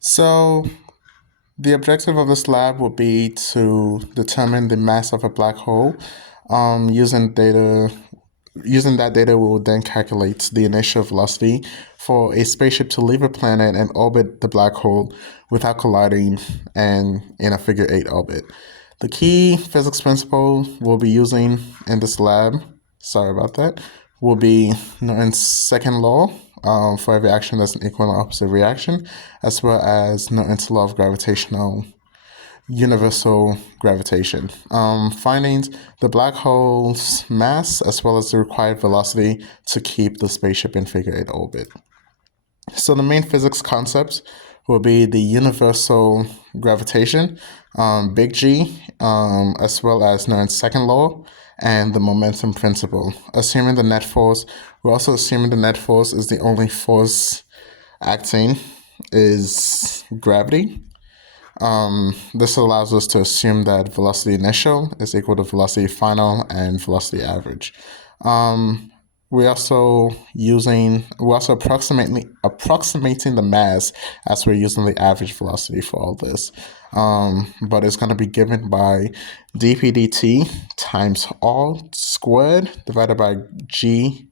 So the objective of this lab would be to determine the mass of a black hole. Using data, using that data, we will then calculate the initial velocity for a spaceship to leave a planet and orbit the black hole without colliding and in a figure eight orbit. The key physics principle we'll be using in this lab, sorry about that, will be Newton's second law. For every action, there's an equal and opposite reaction, as well as Newton's law of gravitational universal gravitation. Findings: the black hole's mass, as well as the required velocity to keep the spaceship in figure eight orbit. So the main physics concepts will be the universal gravitation, big G, as well as Newton's second law, and the momentum principle. Assuming the net force, we're also assuming the net force is the only force acting is gravity. This allows us to assume that velocity initial is equal to velocity final and velocity average. We're also approximating the mass as we're using the average velocity for all this. But it's going to be given by dp dt times r squared divided by gm.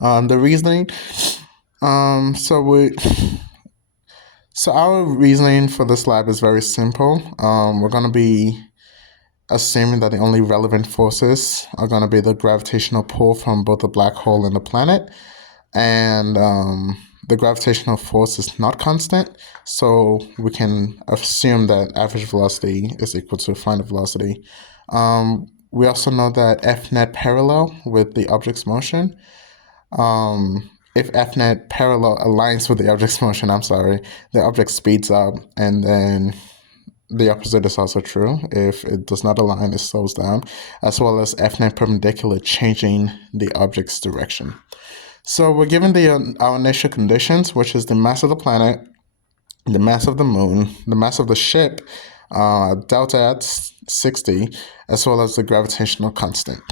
The reasoning. So our reasoning for this lab is very simple. We're going to be assuming that the only relevant forces are going to be the gravitational pull from both the black hole and the planet. And the gravitational force is not constant, so we can assume that average velocity is equal to final velocity. We also know that F net parallel with the object's motion. If F net parallel aligns with the object's motion, the object speeds up, and then the opposite is also true. If it does not align, it slows down, as well as F net perpendicular changing the object's direction. So we're given our initial conditions, which is the mass of the planet, the mass of the moon, the mass of the ship, delta at 60, as well as the gravitational constant.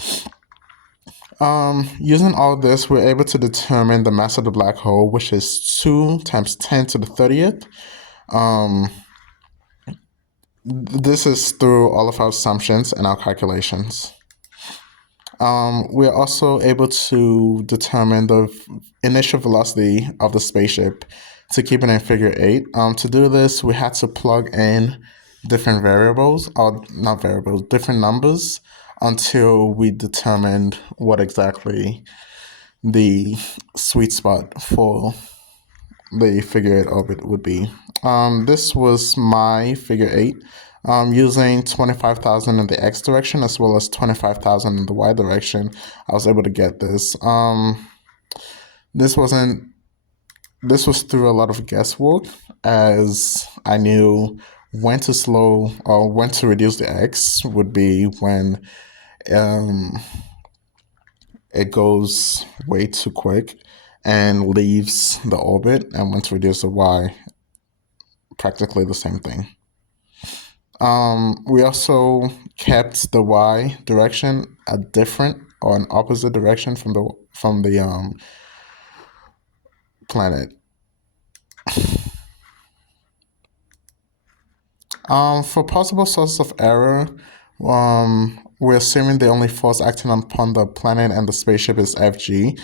Using all this, we're able to determine the mass of the black hole, which is 2 times 10 to the 30th. This is through all of our assumptions and our calculations. We're also able to determine the initial velocity of the spaceship to keep it in figure eight. To do this, we had to plug in different different numbers until we determined what exactly the sweet spot for the figure eight orbit would be. This was my figure eight. Using 25,000 in the x direction as well as 25,000 in the y direction, I was able to get this. This was through a lot of guesswork, as I knew when to slow or when to reduce the x would be when it goes way too quick and leaves the orbit, and when to reduce the y, practically the same thing. We also kept the y direction a different or an opposite direction from the planet. For possible sources of error, we're assuming the only force acting upon the planet and the spaceship is Fg.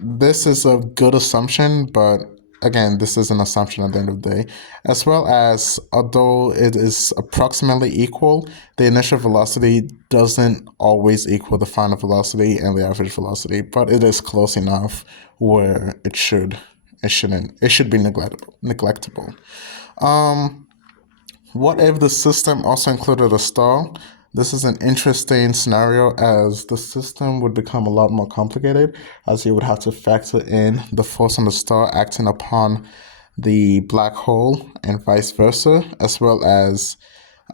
This is a good assumption, but again, this is an assumption at the end of the day. As well as, although it is approximately equal, the initial velocity doesn't always equal the final velocity and the average velocity, but it is close enough where it should be neglectable. What if the system also included a star? This is an interesting scenario, as the system would become a lot more complicated, as you would have to factor in the force on the star acting upon the black hole and vice versa, as well as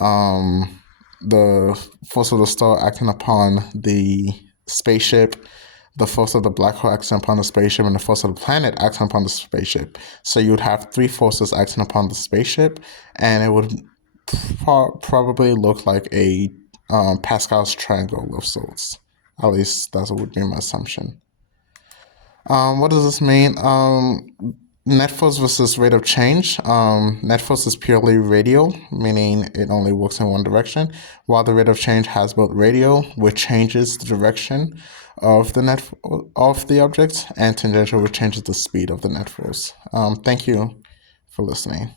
the force of the star acting upon the spaceship, the force of the black hole acting upon the spaceship, and the force of the planet acting upon the spaceship. So you would have three forces acting upon the spaceship, and it would probably look like a Pascal's triangle of sorts. At least that would be my assumption. What does this mean? Net force versus rate of change. Net force is purely radial, meaning it only works in one direction, while the rate of change has both radial, which changes the direction of the object, and tangential, which changes the speed of the net force. Thank you for listening.